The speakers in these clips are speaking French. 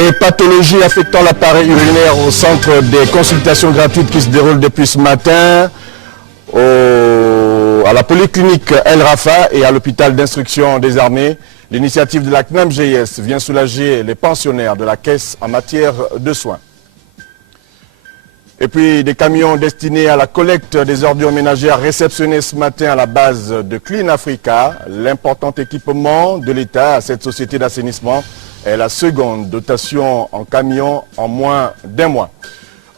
Les pathologies affectant l'appareil urinaire au centre des consultations gratuites qui se déroulent depuis ce matin à la polyclinique El Rafa et à l'hôpital d'instruction des armées. L'initiative de la CNAMGS vient soulager les pensionnaires de la caisse en matière de soins. Et puis des camions destinés à la collecte des ordures ménagères réceptionnés ce matin à la base de Clean Africa. L'important équipement de l'État à cette société d'assainissement est la seconde dotation en camions en moins d'un mois.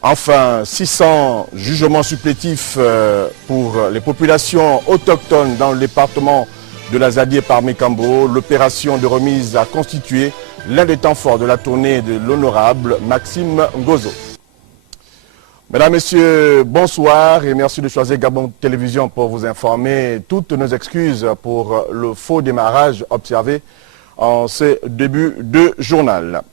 Enfin, 600 jugements supplétifs pour les populations autochtones dans le département de la Zadie par Mekambo. L'opération de remise a constitué l'un des temps forts de la tournée de l'honorable Maxime Ngozo. Mesdames, Messieurs, bonsoir et merci de choisir Gabon Télévision pour vous informer. Toutes nos excuses pour le faux démarrage observé en ce début de journal.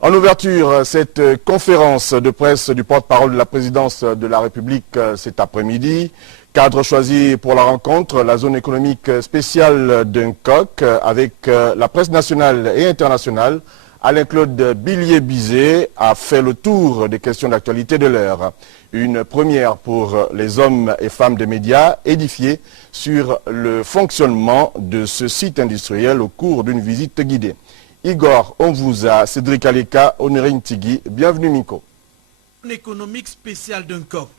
En ouverture, cette conférence de presse du porte-parole de la présidence de la République cet après-midi. Cadre choisi pour la rencontre, la zone économique spéciale d'Uncock avec la presse nationale et internationale. Alain-Claude Billier-Bizet a fait le tour des questions d'actualité de l'heure. Une première pour les hommes et femmes des médias édifiés sur le fonctionnement de ce site industriel au cours d'une visite guidée. Igor Onvouza, Cédric Aleka, Honorine Tigui, bienvenue Miko. Économique spéciale d'Uncock.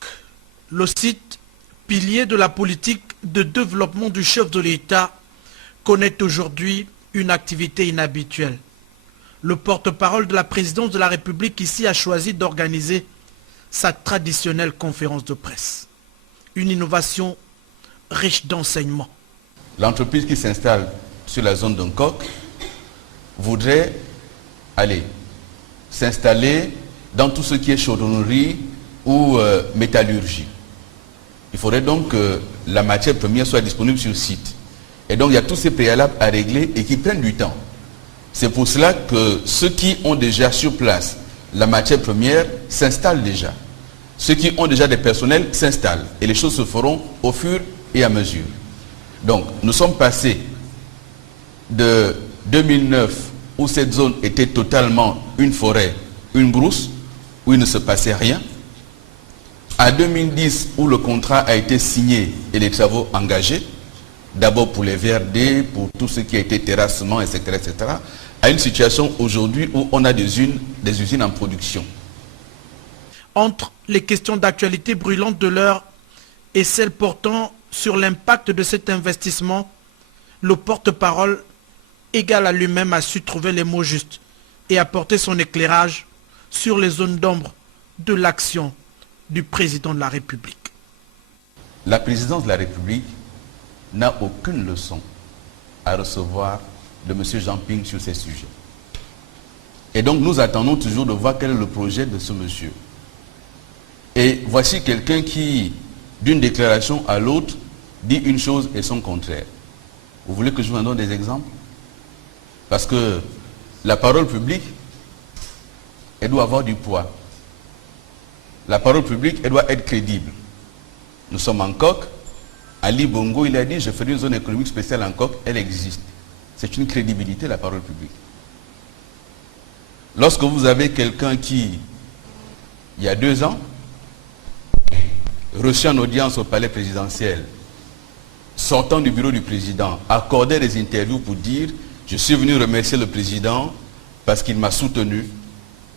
Le site, pilier de la politique de développement du chef de l'État, connaît aujourd'hui une activité inhabituelle. Le porte-parole de la présidence de la République ici a choisi d'organiser sa traditionnelle conférence de presse. Une innovation riche d'enseignements. L'entreprise qui s'installe sur la zone d'Uncock voudrait s'installer dans tout ce qui est chaudronnerie ou métallurgie. Il faudrait donc que la matière première soit disponible sur site. Et donc il y a tous ces préalables à régler et qui prennent du temps. C'est pour cela que ceux qui ont déjà sur place la matière première s'installent déjà. Ceux qui ont déjà des personnels s'installent. Et les choses se feront au fur et à mesure. Donc nous sommes passés de 2009 où cette zone était totalement une forêt, une brousse, où il ne se passait rien, à 2010 où le contrat a été signé et les travaux engagés, d'abord pour les VRD, pour tout ce qui a été terrassement, etc., etc., à une situation aujourd'hui où on a des usines en production. Entre les questions d'actualité brûlantes de l'heure et celles portant sur l'impact de cet investissement, le porte-parole égal à lui-même a su trouver les mots justes et apporter son éclairage sur les zones d'ombre de l'action du président de la République. La présidence de la République n'a aucune leçon à recevoir de M. Jean Ping sur ces sujets. Et donc nous attendons toujours de voir quel est le projet de ce monsieur. Et voici quelqu'un qui, d'une déclaration à l'autre, dit une chose et son contraire. Vous voulez que je vous en donne des exemples? Parce que la parole publique, elle doit avoir du poids. La parole publique, elle doit être crédible. Nous sommes en Coq. Ali Bongo, il a dit, je ferai une zone économique spéciale en Coq, elle existe. C'est une crédibilité, la parole publique. Lorsque vous avez quelqu'un qui, il y a 2 ans, reçu en audience au palais présidentiel, sortant du bureau du président, accordait des interviews pour dire « Je suis venu remercier le président parce qu'il m'a soutenu,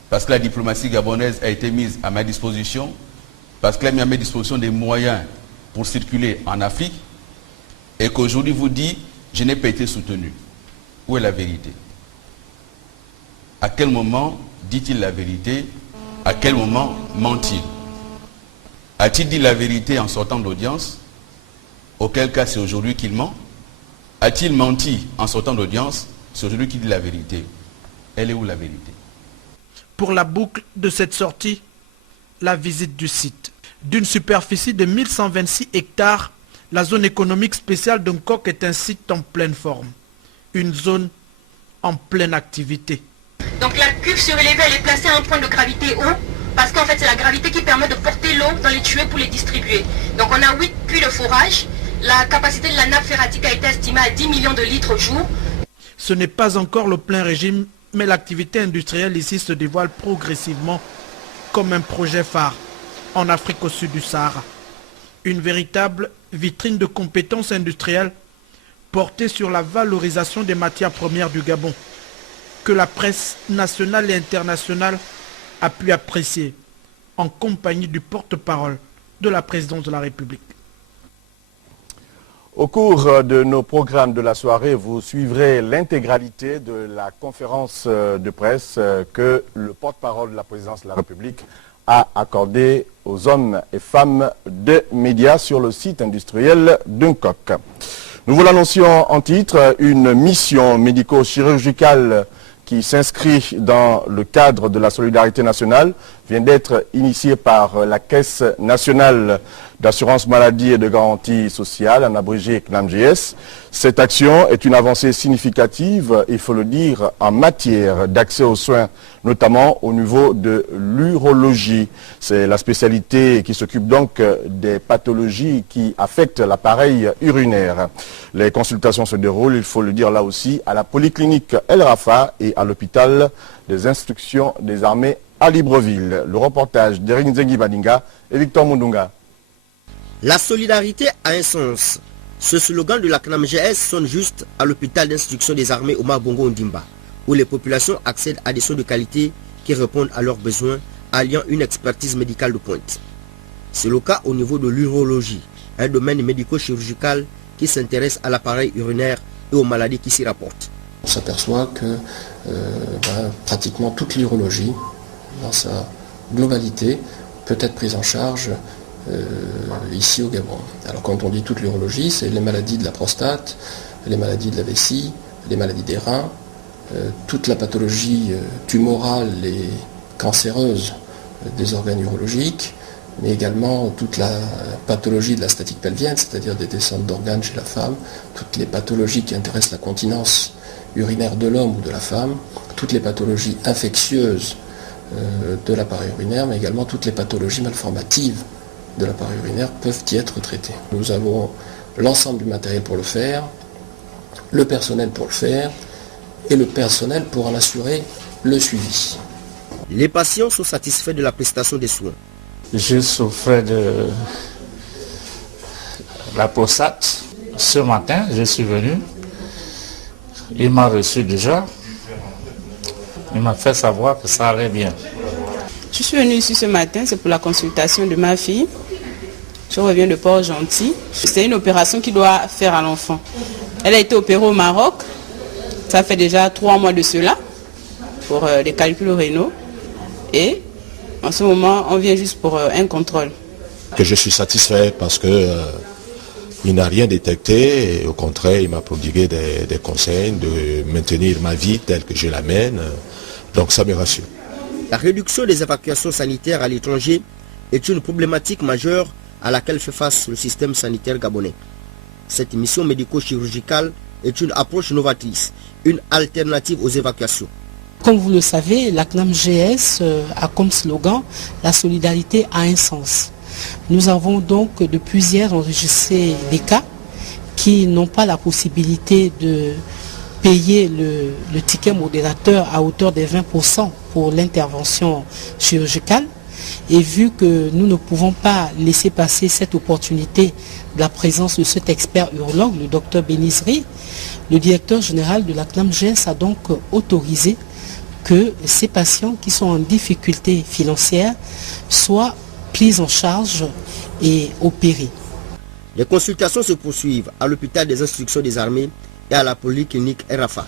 parce que la diplomatie gabonaise a été mise à ma disposition, parce qu'elle a mis à ma disposition des moyens pour circuler en Afrique, et qu'aujourd'hui vous dit « Je n'ai pas été soutenu ». Où est la vérité? À quel moment dit-il la vérité? À quel moment ment-il? A-t-il dit la vérité en sortant d'audience? Auquel cas c'est aujourd'hui qu'il ment? A-t-il menti en sortant d'audience? C'est aujourd'hui qu'il dit la vérité. Elle est où la vérité? Pour la boucle de cette sortie, la visite du site. D'une superficie de 1126 hectares, la zone économique spéciale d'Uncock est un site en pleine forme. Une zone en pleine activité. Donc la cuve surélevée, elle est placée à un point de gravité haut, parce qu'en fait c'est la gravité qui permet de porter l'eau dans les tuyaux pour les distribuer. Donc on a 8 puits de forage. La capacité de la nappe phréatique a été estimée à 10 millions de litres au jour. Ce n'est pas encore le plein régime mais l'activité industrielle ici se dévoile progressivement comme un projet phare en Afrique au sud du Sahara. Une véritable vitrine de compétences industrielles portée sur la valorisation des matières premières du Gabon, que la presse nationale et internationale a pu apprécier en compagnie du porte-parole de la présidence de la République. Au cours de nos programmes de la soirée, vous suivrez l'intégralité de la conférence de presse que le porte-parole de la présidence de la République a accordée aux hommes et femmes de médias sur le site industriel d'Uncock. Nous vous l'annoncions en titre, une mission médico-chirurgicale qui s'inscrit dans le cadre de la solidarité nationale vient d'être initiée par la Caisse nationale d'assurance maladie et de garantie sociale, en abrégé CNAMGS. Cette action est une avancée significative, il faut le dire, en matière d'accès aux soins, notamment au niveau de l'urologie. C'est la spécialité qui s'occupe donc des pathologies qui affectent l'appareil urinaire. Les consultations se déroulent, il faut le dire là aussi, à la polyclinique El Rafa et à l'hôpital des instructions des armées à Libreville. Le reportage d'Eric Nzengi Badinga et Victor Mundunga. La solidarité a un sens. Ce slogan de la CNAMGS sonne juste à l'hôpital d'instruction des armées Omar Bongo Ondimba, où les populations accèdent à des soins de qualité qui répondent à leurs besoins, alliant une expertise médicale de pointe. C'est le cas au niveau de l'urologie, un domaine médico-chirurgical qui s'intéresse à l'appareil urinaire et aux maladies qui s'y rapportent. On s'aperçoit que pratiquement toute l'urologie, dans sa globalité, peut être prise en charge ici au Gabon. Alors quand on dit toute l'urologie, c'est les maladies de la prostate, les maladies de la vessie, les maladies des reins, toute la pathologie tumorale et cancéreuse des organes urologiques, mais également toute la pathologie de la statique pelvienne, c'est-à-dire des descentes d'organes chez la femme, toutes les pathologies qui intéressent la continence urinaire de l'homme ou de la femme, toutes les pathologies infectieuses de l'appareil urinaire, mais également toutes les pathologies malformatives de l'appareil urinaire peuvent y être traitées. Nous avons l'ensemble du matériel pour le faire, le personnel pour le faire et le personnel pour en assurer le suivi. Les patients sont satisfaits de la prestation des soins. Je souffrais de la prostate. Ce matin, je suis venu. Il m'a reçu déjà. Il m'a fait savoir que ça allait bien. Je suis venue ici ce matin, c'est pour la consultation de ma fille. Je reviens de Port-Gentil. C'est une opération qu'il doit faire à l'enfant. Elle a été opérée au Maroc. Ça fait déjà 3 mois de cela pour les calculs rénaux. Et en ce moment, on vient juste pour un contrôle. Que je suis satisfait parce que il n'a rien détecté. Et au contraire, il m'a prodigué des conseils de maintenir ma vie telle que je la mène. Donc ça me rassure. La réduction des évacuations sanitaires à l'étranger est une problématique majeure à laquelle fait face le système sanitaire gabonais. Cette mission médico-chirurgicale est une approche novatrice, une alternative aux évacuations. Comme vous le savez, la CNAMGS a comme slogan « La solidarité a un sens ». Nous avons donc depuis hier enregistré des cas qui n'ont pas la possibilité de payer le ticket modérateur à hauteur de 20% pour l'intervention chirurgicale. Et vu que nous ne pouvons pas laisser passer cette opportunité de la présence de cet expert urologue, le docteur Benizri, le directeur général de la CNAMGS a donc autorisé que ces patients qui sont en difficulté financière soient pris en charge et opérés. Les consultations se poursuivent à l'hôpital des instructions des armées et à la polyclinique El Rafa.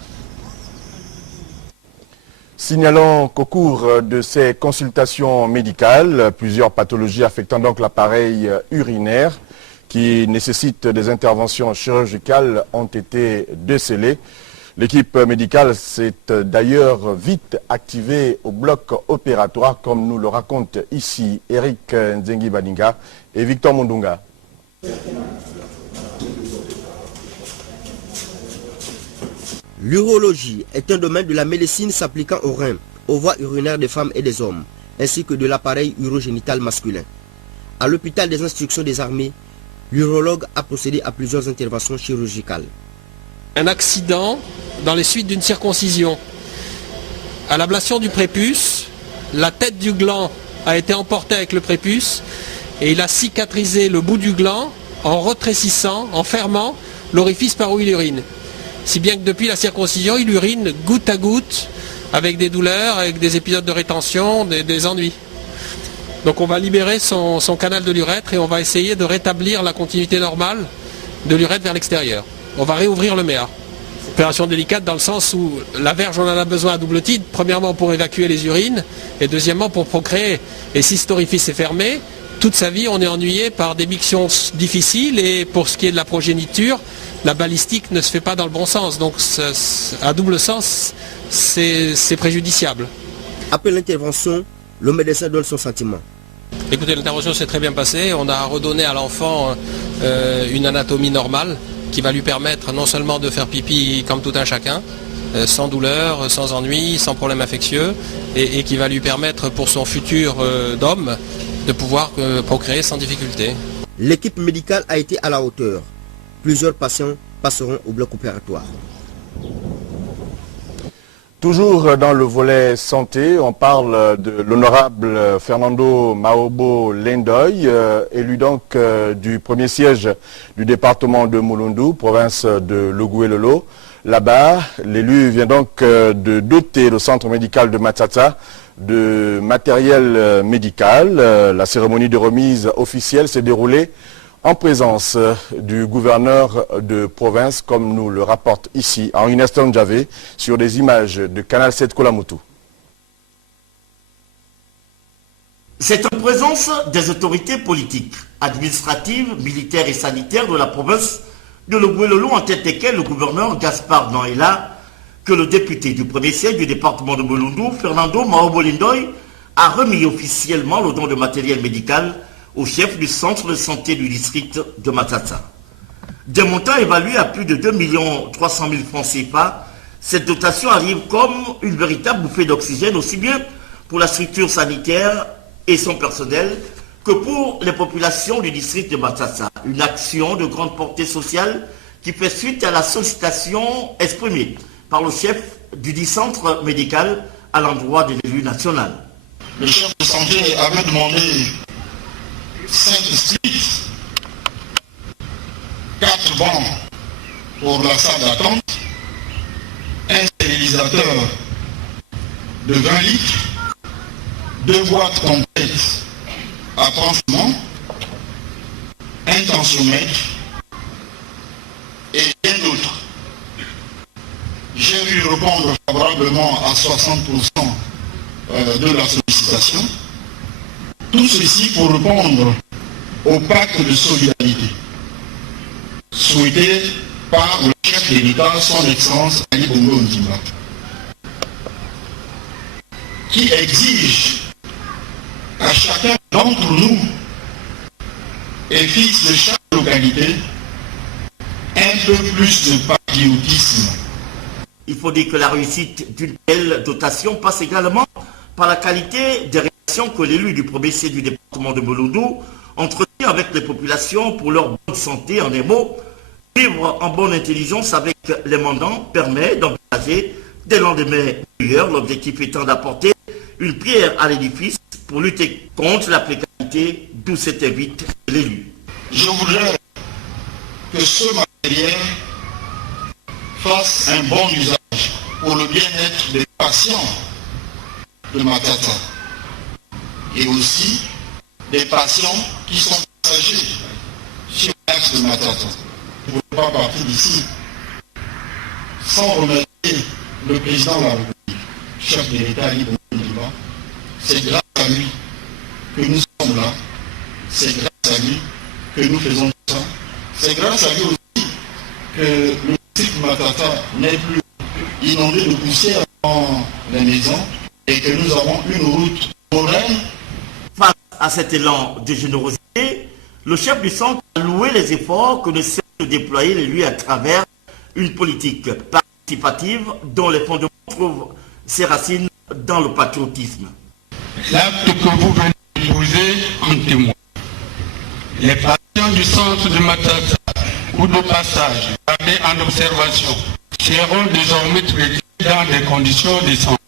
Signalons qu'au cours de ces consultations médicales, plusieurs pathologies affectant donc l'appareil urinaire qui nécessitent des interventions chirurgicales ont été décelées. L'équipe médicale s'est d'ailleurs vite activée au bloc opératoire, comme nous le racontent ici Eric Nzengi Badinga et Victor Mundunga. L'urologie est un domaine de la médecine s'appliquant aux reins, aux voies urinaires des femmes et des hommes, ainsi que de l'appareil urogénital masculin. À l'hôpital des instructions des armées, l'urologue a procédé à plusieurs interventions chirurgicales. Un accident dans les suites d'une circoncision. À l'ablation du prépuce, la tête du gland a été emportée avec le prépuce et il a cicatrisé le bout du gland en rétrécissant, en fermant l'orifice par où il urine. Si bien que depuis la circoncision, il urine goutte à goutte, avec des douleurs, avec des épisodes de rétention, des ennuis. Donc on va libérer son canal de l'urètre et on va essayer de rétablir la continuité normale de l'urètre vers l'extérieur. On va réouvrir le méa. Opération délicate dans le sens où la verge, on en a besoin à double titre. Premièrement pour évacuer les urines et deuxièmement pour procréer. Et si cet orifice est fermé, toute sa vie on est ennuyé par des mictions difficiles et pour ce qui est de la progéniture, la balistique ne se fait pas dans le bon sens. Donc à double sens, c'est préjudiciable. Après l'intervention, le médecin donne son sentiment. Écoutez, l'intervention s'est très bien passée. On a redonné à l'enfant une anatomie normale qui va lui permettre non seulement de faire pipi comme tout un chacun, sans douleur, sans ennui, sans problème infectieux, et qui va lui permettre pour son futur d'homme de pouvoir procréer sans difficulté. L'équipe médicale a été à la hauteur. Plusieurs patients passeront au bloc opératoire. Toujours dans le volet santé, on parle de l'honorable Fernando Maobo Lendoy, élu donc du premier siège du département de Mulundu, province de Logoué-Lolo. Là-bas, l'élu vient donc de doter le centre médical de Matata de matériel médical. La cérémonie de remise officielle s'est déroulée en présence du gouverneur de province, comme nous le rapporte ici Henri Nestor Ndjavé sur des images de Canal 7 Kolamutu. C'est en présence des autorités politiques, administratives, militaires et sanitaires de la province de Logoué-Lolo, en tête desquelles le gouverneur Gaspard Nanhela, que le député du premier siège du département de Mulundu, Fernando Maobo Lendoy, a remis officiellement le don de matériel médical au chef du centre de santé du district de Matata. Des montants évalués à plus de 2 300 000 francs CFA, cette dotation arrive comme une véritable bouffée d'oxygène, aussi bien pour la structure sanitaire et son personnel que pour les populations du district de Matata. Une action de grande portée sociale qui fait suite à la sollicitation exprimée par le chef du dit centre médical à l'endroit de l'élu national. Le chef de santé avait demandé 5 splits, 4 bancs pour la salle d'attente, un stérilisateur de 20 litres, 2 boîtes complètes à pansement, un tensiomètre et bien d'autres. J'ai vu répondre favorablement à 60% de la sollicitation. Tout ceci pour répondre au pacte de solidarité souhaité par le chef de l'État, son Excellence Ali Bongo Ondimba, qui exige à chacun d'entre nous et fils de chaque localité un peu plus de patriotisme. Il faut dire que la réussite d'une telle dotation passe également par la qualité des relations que l'élu du premier siège du département de Mulundu entretient avec les populations pour leur bonne santé. En des mots, vivre en bonne intelligence avec les mandants permet d'envisager des lendemains meilleurs, l'objectif étant d'apporter une pierre à l'édifice pour lutter contre la précarité, d'où cet invite l'élu. Je voudrais que ce matériel fasse un bon usage pour le bien-être des patients de Matata et aussi des patients qui sont passagers sur l'axe de Matata. Je ne peux pas partir d'ici sans remercier le président de la République, chef de l'État Ali Bongo Ondimba. C'est grâce à lui que nous sommes là, c'est grâce à lui que nous faisons tout ça, c'est grâce à lui aussi que le district de Matata n'est plus inondé de poussière dans les maisons et que nous avons une route foraine. Face à cet élan de générosité, le chef du centre a loué les efforts que ne cesse de déployer l'élu à travers une politique participative dont les fondements trouvent ses racines dans le patriotisme. L'acte que vous venez de poser en témoin. Les patients du centre de Matata ou de passage gardés en observation seront désormais traités dans des conditions décentes.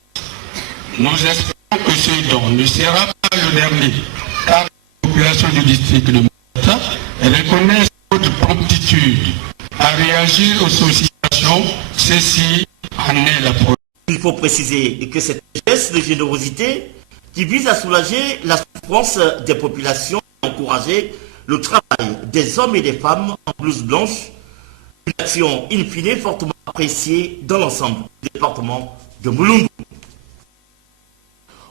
Nous espérons que ce don ne sera pas le dernier, car la population du district de Matata reconnaît votre promptitude à réagir aux sollicitations. Ceci en est la preuve. Il faut préciser que cette geste de générosité qui vise à soulager la souffrance des populations et encourager le travail des hommes et des femmes en blouse blanche, une action in fine fortement appréciée dans l'ensemble du département de Mulungu.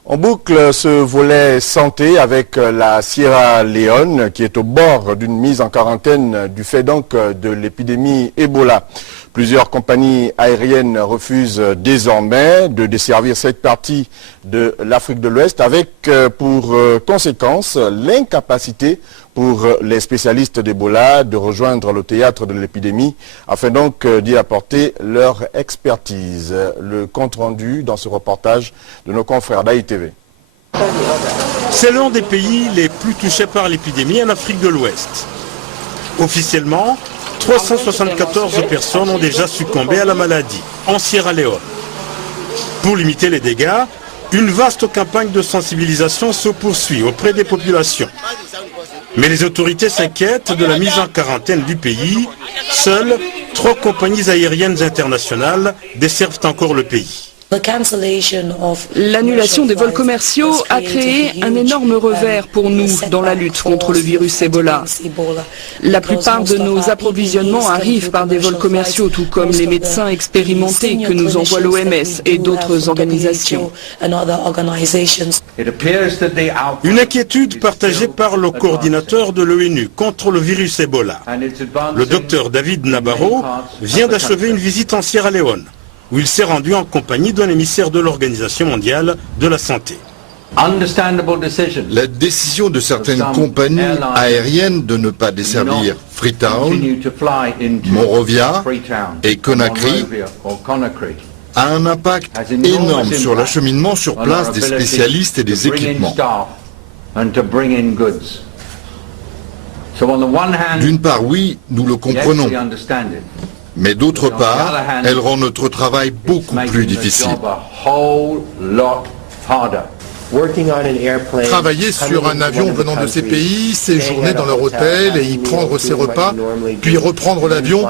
On boucle ce volet santé avec la Sierra Leone qui est au bord d'une mise en quarantaine du fait donc de l'épidémie Ebola. Plusieurs compagnies aériennes refusent désormais de desservir cette partie de l'Afrique de l'Ouest avec pour conséquence l'incapacité pour les spécialistes d'Ebola de rejoindre le théâtre de l'épidémie afin donc d'y apporter leur expertise. Le compte-rendu dans ce reportage de nos confrères d'AITV. C'est l'un des pays les plus touchés par l'épidémie en Afrique de l'Ouest. Officiellement, 374 personnes ont déjà succombé à la maladie en Sierra Leone. Pour limiter les dégâts, une vaste campagne de sensibilisation se poursuit auprès des populations. Mais les autorités s'inquiètent de la mise en quarantaine du pays. Seules 3 compagnies aériennes internationales desservent encore le pays. L'annulation des vols commerciaux a créé un énorme revers pour nous dans la lutte contre le virus Ebola. La plupart de nos approvisionnements arrivent par des vols commerciaux, tout comme les médecins expérimentés que nous envoie l'OMS et d'autres organisations. Une inquiétude partagée par le coordinateur de l'ONU contre le virus Ebola. Le docteur David Nabarro vient d'achever une visite en Sierra Leone, où il s'est rendu en compagnie d'un émissaire de l'Organisation mondiale de la santé. La décision de certaines compagnies aériennes de ne pas desservir Freetown, Monrovia et Conakry a un impact énorme sur l'acheminement sur place des spécialistes et des équipements. D'une part, oui, nous le comprenons. Mais d'autre part, elle rend notre travail beaucoup plus difficile. Travailler sur un avion venant de ces pays, séjourner dans leur hôtel et y prendre ses repas, puis reprendre l'avion,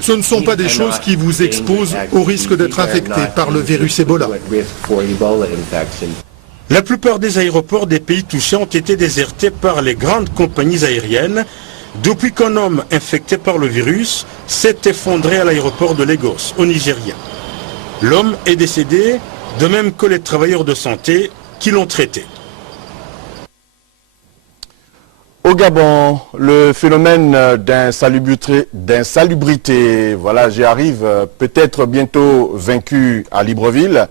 ce ne sont pas des choses qui vous exposent au risque d'être infecté par le virus Ebola. La plupart des aéroports des pays touchés ont été désertés par les grandes compagnies aériennes depuis qu'un homme infecté par le virus s'est effondré à l'aéroport de Lagos, au Nigeria. L'homme est décédé, de même que les travailleurs de santé qui l'ont traité. Au Gabon, le phénomène d'insalubrité, voilà, j'y arrive, peut-être bientôt vaincu à Libreville.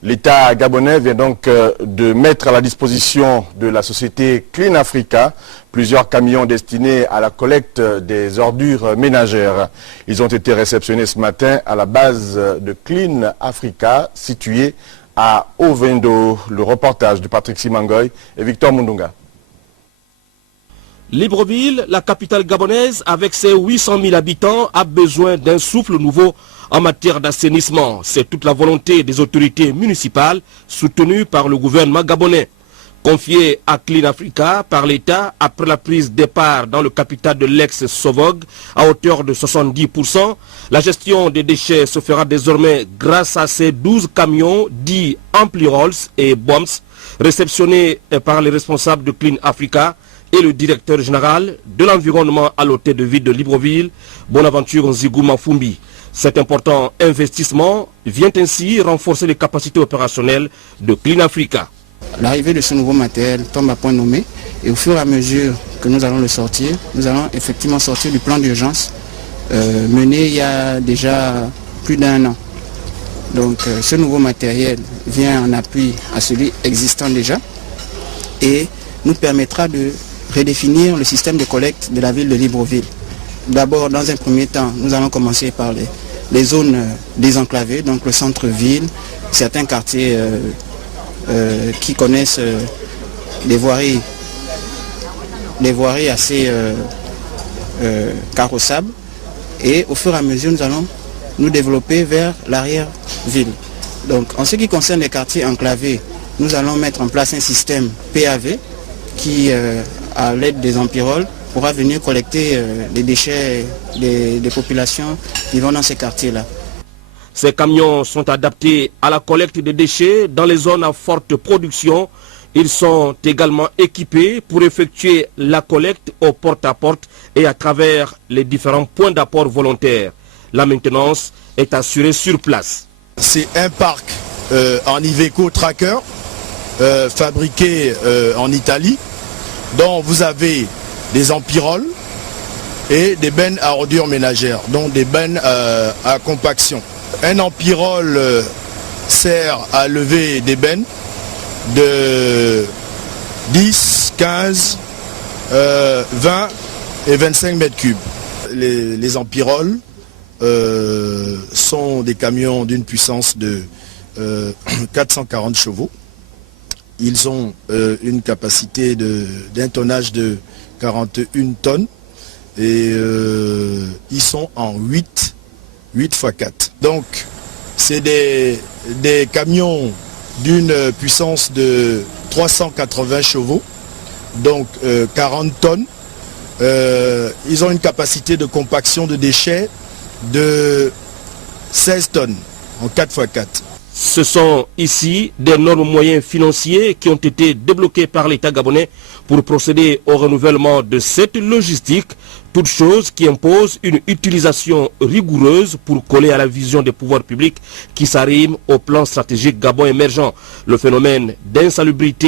L'État gabonais vient donc de mettre à la disposition de la société Clean Africa plusieurs camions destinés à la collecte des ordures ménagères. Ils ont été réceptionnés ce matin à la base de Clean Africa située à Ovendo. Le reportage de Patrick Simangoy et Victor Mundunga. Libreville, la capitale gabonaise, avec ses 800 000 habitants, a besoin d'un souffle nouveau en matière d'assainissement. C'est toute la volonté des autorités municipales soutenues par le gouvernement gabonais. Confié à Clean Africa par l'État après la prise de départ dans le capital de l'ex-Sovog à hauteur de 70%, la gestion des déchets se fera désormais grâce à ces 12 camions dits Ampli-Rolls et Bombs réceptionnés par les responsables de Clean Africa et le directeur général de l'environnement à l'hôtel de ville de Libreville, Bonaventure Nzigou Mafumbi. Cet important investissement vient ainsi renforcer les capacités opérationnelles de Clean Africa. L'arrivée de ce nouveau matériel tombe à point nommé et au fur et à mesure que nous allons le sortir, nous allons effectivement sortir du plan d'urgence mené il y a déjà plus d'1 an. Donc ce nouveau matériel vient en appui à celui existant déjà et nous permettra de redéfinir le système de collecte de la ville de Libreville. D'abord, dans un premier temps, nous allons commencer par les zones désenclavées, donc le centre-ville, certains quartiers qui connaissent des voiries assez carrossables. Et au fur et à mesure, nous allons nous développer vers l'arrière-ville. Donc en ce qui concerne les quartiers enclavés, nous allons mettre en place un système PAV qui, à l'aide des amphiroles, pourra venir collecter les déchets des populations vivant dans ces quartiers-là. Ces camions sont adaptés à la collecte des déchets dans les zones à forte production. Ils sont également équipés pour effectuer la collecte au porte-à-porte et à travers les différents points d'apport volontaires. La maintenance est assurée sur place. C'est un parc en Iveco Tracker fabriqué en Italie, dont vous avez des amphiroles et des bennes à ordures ménagères, donc des bennes à compaction. Un amphirole sert à lever des bennes de 10, 15, 20 et 25 mètres cubes. Les amphiroles sont des camions d'une puissance de 440 chevaux. Ils ont une capacité d'un tonnage de 41 tonnes et ils sont en 8 x 4. Donc c'est des camions d'une puissance de 380 chevaux, donc 40 tonnes. Ils ont une capacité de compaction de déchets de 16 tonnes en 4 x 4. Ce sont ici d'énormes moyens financiers qui ont été débloqués par l'État gabonais pour procéder au renouvellement de cette logistique, toute chose qui impose une utilisation rigoureuse pour coller à la vision des pouvoirs publics qui s'arriment au plan stratégique Gabon émergent. Le phénomène d'insalubrité